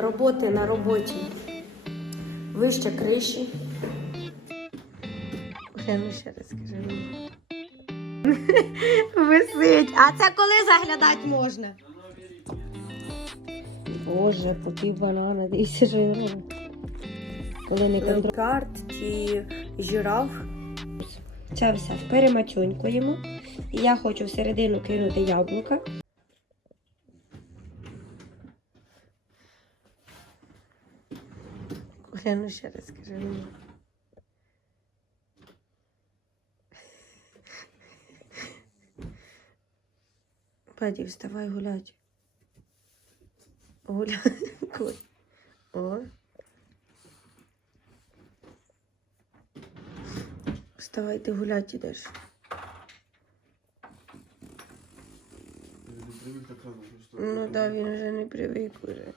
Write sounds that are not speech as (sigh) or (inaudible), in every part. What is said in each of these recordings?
роботи на роботі. Вище криші. Окремо ще раз скажи. (laughs) Висить. А це коли заглядати можна? Боже, попів банана, дивіться, що він робить. Коли не Леопард, ті жираф. Це все перемачунькуємо. І я хочу всередину кинути яблука. Оля, ще раз скажи мені. Паді, вставай гулять. Гуляй. О. Вставай, ти гулять ідеш. Ну так, да, він вже не привик уже.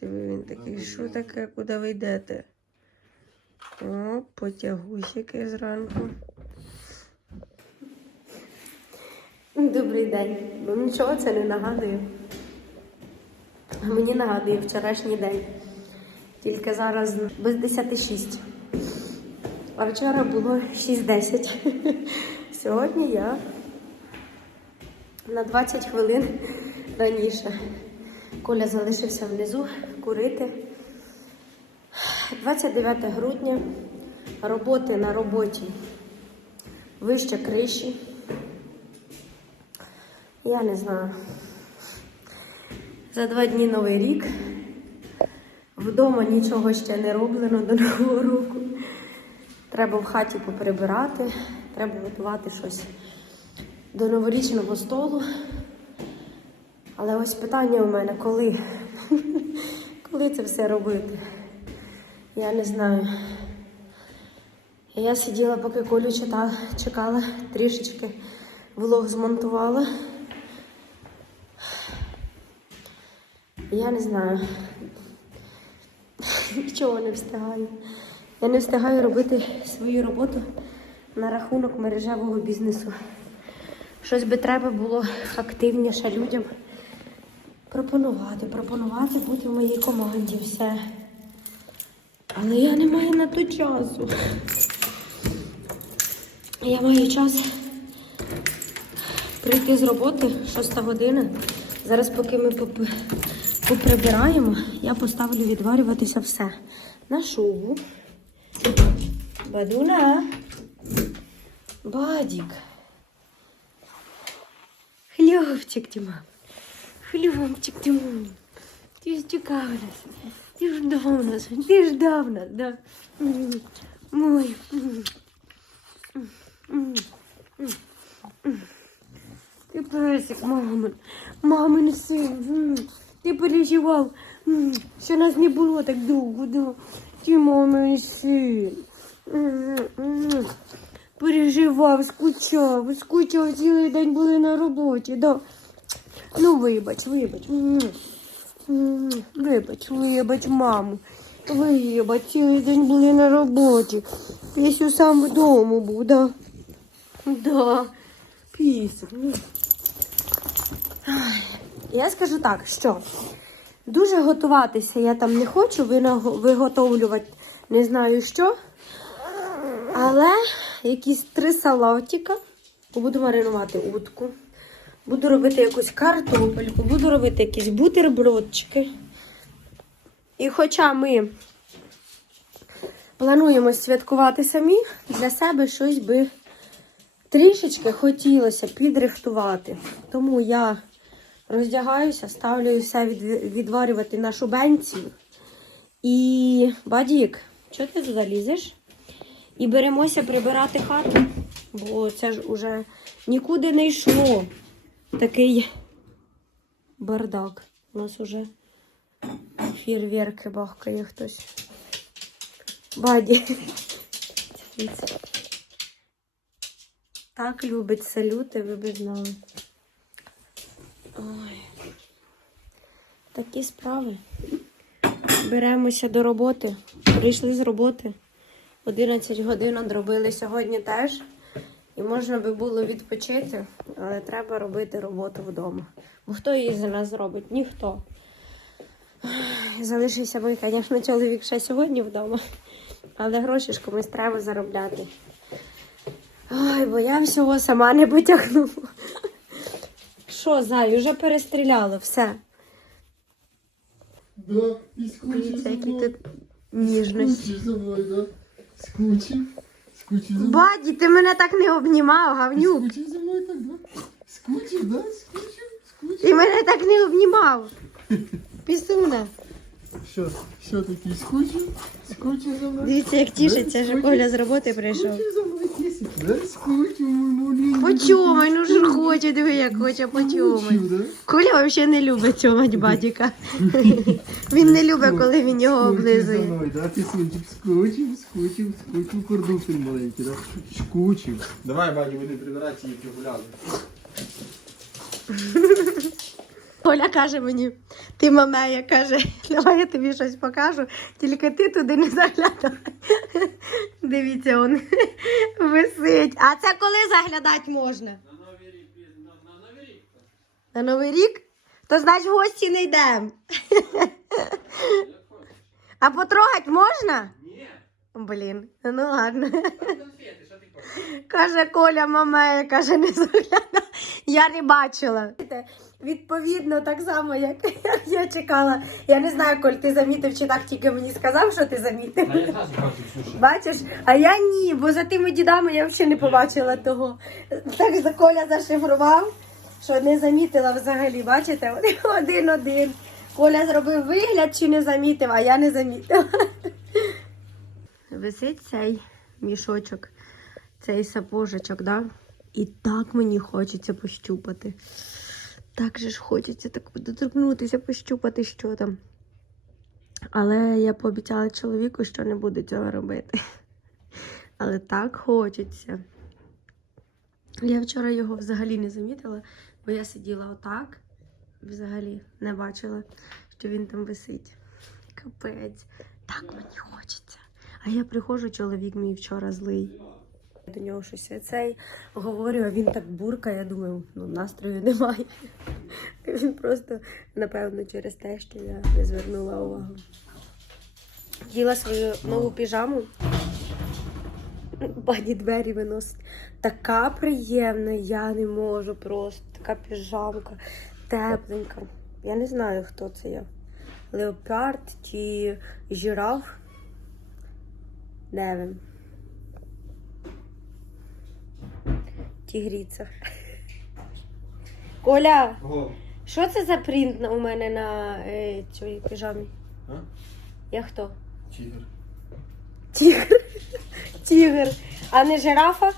Диви, він такий, що таке, куди ви йдете? О, потягусики зранку. Добрий день. Ну нічого це не нагадує. Мені нагадує вчорашній день. Тільки зараз без 10.06. А вчора було 6.10. (laughs) Сьогодні я на 20 хвилин раніше. Коля залишився внизу курити. 29 грудня. Роботи на роботі. Вище криші. Я не знаю. За два дні новий рік. Вдома нічого ще не роблено до (laughs) Нового року. Треба в хаті поприбирати, треба готувати щось до новорічного столу. Але ось питання у мене, коли? (laughs) коли це все робити? Я не знаю. Я сиділа, поки Колю читала, чекала, трішечки влог змонтувала. Я не знаю. (laughs) Нічого не встигаю. Я не встигаю робити свою роботу на рахунок мережевого бізнесу. Щось би треба було активніше людям пропонувати, пропонувати бути в моїй команді все. Але я не маю на то часу. Я маю час прийти з роботи 6 година. Зараз, поки ми поприбираємо, я поставлю відварюватися все на шубу. Бадуна. Бадік. Хльовчик ти мам. Хльовчик ти мам. Ти ж чекав нас. Ти ждав нас. Ти ждав нас, да. Мой. Ти песик, мамин. Мамин син. Ти переживав, що нас не було так довго, да. Ти мамин син. Переживав, скучав, скучав цілий день були на роботі, да. Ну, вибач, вибач. Вибач, вибач, маму. Вибач, цілий день були на роботі. Пісю сам вдома був, да. Да. Пісю. Я скажу так, що дуже готуватися я там не хочу, виготовлювати не знаю що. Але якісь три салатика. Буду маринувати утку. Буду робити якусь картопельку, буду робити якісь бутербродчики. І хоча ми плануємо святкувати самі, для себе щось би трішечки хотілося підрихтувати. Тому я роздягаюся, ставлю все відварювати на шубенці. І бадік, чого ти туди лізеш? І беремося прибирати хату, бо це ж уже нікуди не йшло. Такий бардак. У нас уже фірверки бахкає хтось. Баді. Так любить салюти, ви б знали. Ой. Такі справи. Беремося до роботи. Прийшли з роботи. 11 годин одробили сьогодні теж. І можна би було відпочити, але треба робити роботу вдома. Бо хто її за нас зробить? Ніхто. Залишився мій, звісно, чоловік ще сьогодні вдома, але гроші ж комусь треба заробляти. Ой, бо я всього сама не потягну. Що, зай, вже перестріляло, все. Да, і скучив ніжності. Скучив за мною, да. Скучив. Скучив за мною. Баді, ти мене так не обнімав, гавнюк. Скучив за мною так, да? Скучив, да? Скучив, скучив. Ти мене так не обнімав. Пісуна. (laughs) Що, що такий скучив? Скучив за мною? Дивіться, як тішиться, що Коля з роботи прийшов. Скучив за мною кисик, да? Скучив, мой маленький. Почомай, ну ж хоче, диви, як хоче почомай. Скучив, да? Коля взагалі не любить цьомать батіка. Він не любить, коли він його Скучив за облизує. мною, да? Пісунчик, скучив, скучив, скучив, кордуфель маленький, да? Скучив. Давай, баді, будемо прибирати її гуляли. Коля каже мені, ти мамея, каже, (laughs) давай я тобі щось покажу, тільки ти туди не заглядай. (laughs) Дивіться, он (laughs) висить. А це коли заглядати можна? На Новий рік? На новий рік? То значить в гості не йдемо. А потрогати можна? Ні. Блін, ну ладно. Каже Коля, мама, каже, не загляда. Я не бачила. Відповідно, так само, як, (laughs) я чекала. Я не знаю, Коль, ти замітив, чи так тільки мені сказав, що ти замітив. А я зразу бачив, слушай. Бачиш? А я ні, бо за тими дідами я взагалі не побачила того. Так за Коля зашифрував, що не замітила взагалі. Бачите? Один-один. Коля зробив вигляд, чи не замітив, а я не замітила. Висить цей мішочок, цей сапожечок, да? І так мені хочеться пощупати. Так же ж хочеться так доторкнутися, пощупати, що там. Але я пообіцяла чоловіку, що не буду цього робити. (laughs) Але так хочеться. Я вчора його взагалі не замітила, бо я сиділа отак, взагалі не бачила, що він там висить. Капець, так мені хочеться. А я приходжу, чоловік мій вчора злий. До нього щось цей говорю, а він так буркає, я думаю, ну настрою немає. (laughs) Він просто, напевно, через те, що я не звернула увагу. Діла свою нову піжаму. Баді двері виносить. Така приємна, я не можу просто. Така піжамка, тепленька. Я не знаю, хто це я. Леопард чи жираф. Невин. Тігріця. Коля, Ого. що це за принт на- у мене на е, цій піжамі? А? Я хто? Тігр. Тігр. (laughs) Тігр. А не жирафа?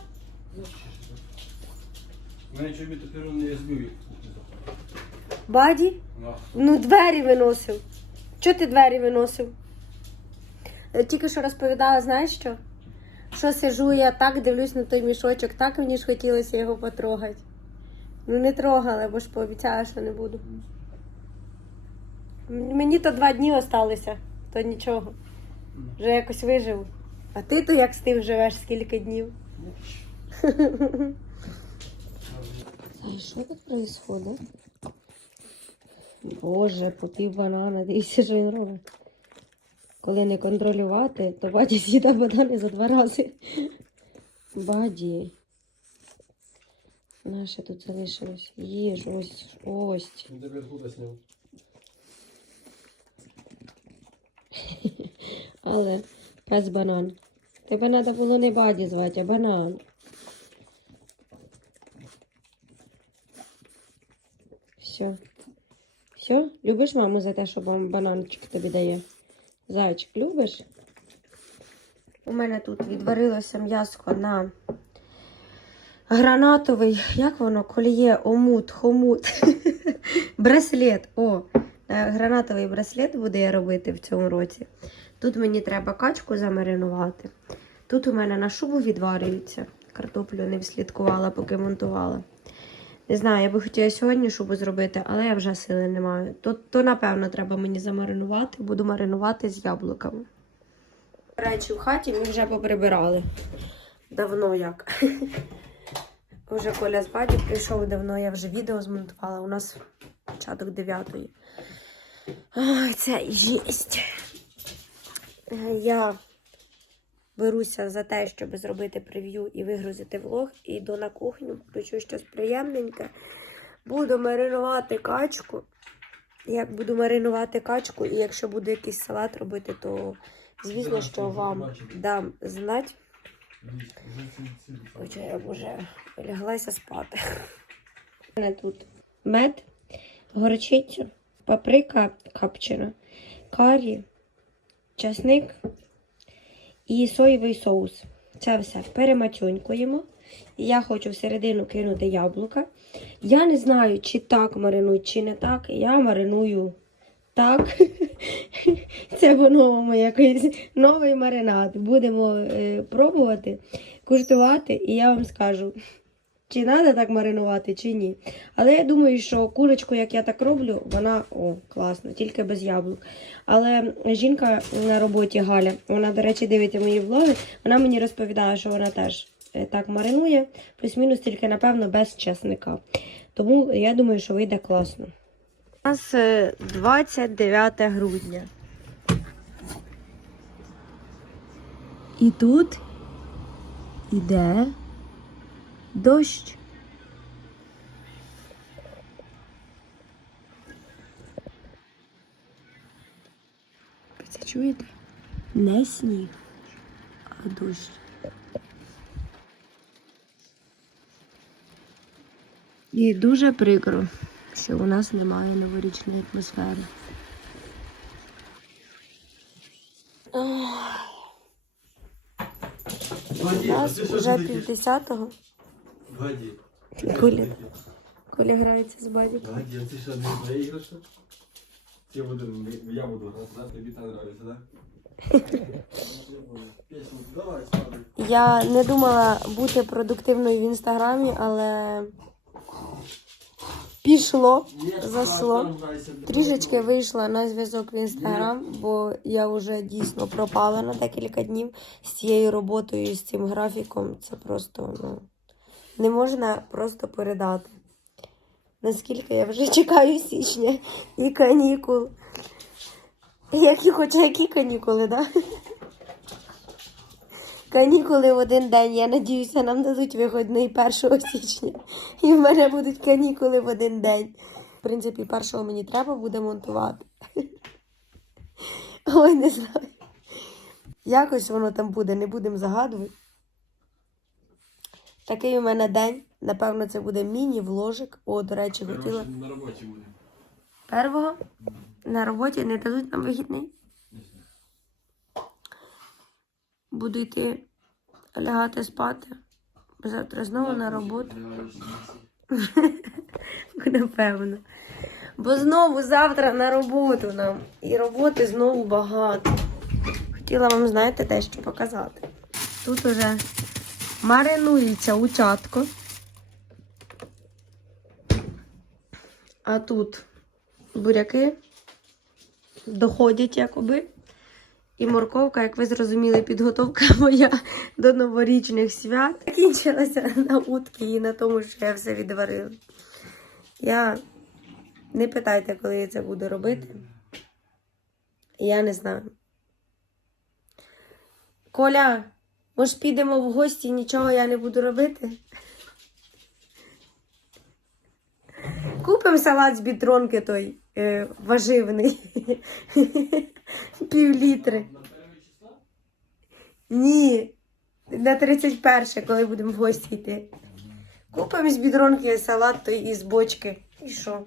Мене чобі тепер не збив їх. Баді? Ну, двері виносив. Чого ти двері виносив? Е, Тільки що розповідала, знаєш що? Що сижу, я так дивлюсь на той мішочок, так мені ж хотілося його потрогати. Ну не трогала, бо ж пообіцяла, що не буду. Мені то два дні осталося, то нічого. Вже якось виживу. А ти то як з тим живеш скільки днів? А що тут відбувається? Боже, попів банана, дивіться, що він робить. Коли не контролювати, то баді з'їда банани за два рази. Баді. Наше тут залишилось. Їж, ось, ось. Тебе откуда сняв? (laughs) Але пес банан. Тебе треба було не баді звати, а банан. Все. Все? Любиш маму за те, що бананчик тобі дає? Зайчик, любиш? У мене тут відварилося м'яско на гранатовий, як воно, коліє, омут, хомут, (laughs) браслет. О, е, гранатовий браслет буду я робити в цьому році. Тут мені треба качку замаринувати. Тут у мене на шубу відварюється. Картоплю не вслідкувала, поки монтувала. Не знаю, я би хотіла сьогодні шубу зробити, але я вже сили не маю. То, то напевно, треба мені замаринувати. Буду маринувати з яблуками. Речі в хаті ми вже поприбирали. Давно як. (laughs) Уже Коля з баді прийшов давно, я вже відео змонтувала. У нас початок 9 Ой, це жесть. Е, Я беруся за те, щоб зробити прев'ю і вигрузити влог. Іду на кухню, включу щось приємненьке. Буду маринувати качку. Я буду маринувати качку, і якщо буду якийсь салат робити, то звісно, що вам дам знати. Хоча я вже ляглася спати. У мене тут мед, горчиця, паприка капчена, карі, часник і соєвий соус. Це все перематюнькуємо. Я хочу всередину кинути яблука. Я не знаю, чи так маринують, чи не так. Я мариную так. (laughs) Це по-новому якийсь новий маринад. Будемо е, пробувати, куштувати, і я вам скажу, чи треба так маринувати, чи ні. Але я думаю, що курочку, як я так роблю, вона о, класно, тільки без яблук. Але жінка на роботі Галя, вона, до речі, дивиться мої влоги, вона мені розповідає, що вона теж е, так маринує, плюс-мінус тільки, напевно, без чесника. Тому я думаю, що вийде класно. У нас е, 29 грудня. І тут іде дощ. Ви це чуєте? Не сніг, а дощ. І дуже прикро, що у нас немає новорічної атмосфери. У нас вже півдесятого. Гаді. Коля, Коля грається з бабіком. Гаді, а ти що не проіграєш? Я буду, я буду грати, да? Тобі так нравиться, да? Пісню, давай, ставай. Я не думала бути продуктивною в інстаграмі, але пішло, засло. Трішечки вийшла на зв'язок в інстаграм, бо я вже дійсно пропала на декілька днів з цією роботою, з цим графіком. Це просто ну, не можна просто передати. Наскільки я вже (laughs) чекаю січня і канікул. Які, хоча які канікули? Да? Канікули в один день. Я надіюся, нам дадуть виходний 1 січня. І в мене будуть канікули в один день. В принципі, першого мені треба буде монтувати. (laughs) Ой, не знаю. Якось воно там буде, не будемо загадувати. Такий у мене день. Напевно, це буде міні-вложик. О, до речі, хотіла. На роботі буде. Первого на роботі не дадуть нам вихідний. Буду йти лягати спати. Завтра знову на роботу. (laughs) Напевно. Бо знову завтра на роботу нам. І роботи знову багато. Хотіла вам, знаєте, дещо показати. Тут уже маринується учатко. А тут буряки доходять якоби. І морковка, як ви зрозуміли, підготовка (laughs) моя до новорічних свят закінчилася на утки і на тому, що я все відварила. Я не питайте, коли я це буду робити. Я не знаю. Коля, може підемо в гості, нічого я не буду робити? Купимо салат з бітронки той е, важивний. Пів літри. Ні. На 31, коли будемо в гості йти. Купимо з бідронки салат той із бочки. І що?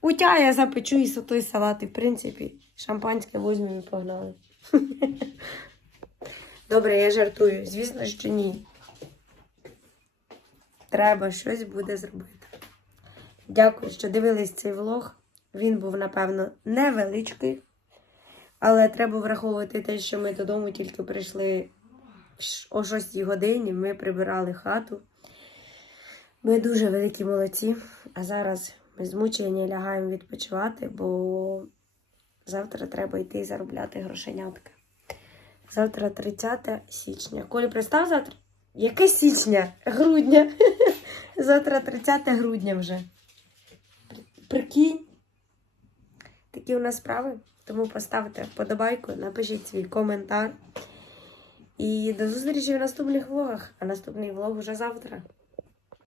Утя я запечу і той салат, і в принципі, шампанське візьмемо і погнали. Добре, я жартую. Звісно, що ні. Треба щось буде зробити. Дякую, що дивились цей влог. Він був, напевно, невеличкий. Але треба враховувати те, що ми додому тільки прийшли о 6 годині. Ми прибирали хату. Ми дуже великі молодці. А зараз ми змучені лягаємо відпочивати, бо завтра треба йти заробляти грошенятки. Завтра 30 січня. Колі, пристав завтра? Яке січня? Грудня. (laughs) Завтра 30 грудня вже. Прикинь. Такі у нас справи. Тому поставте вподобайку, напишіть свій коментар. І до зустрічі в наступних влогах. А наступний влог уже завтра.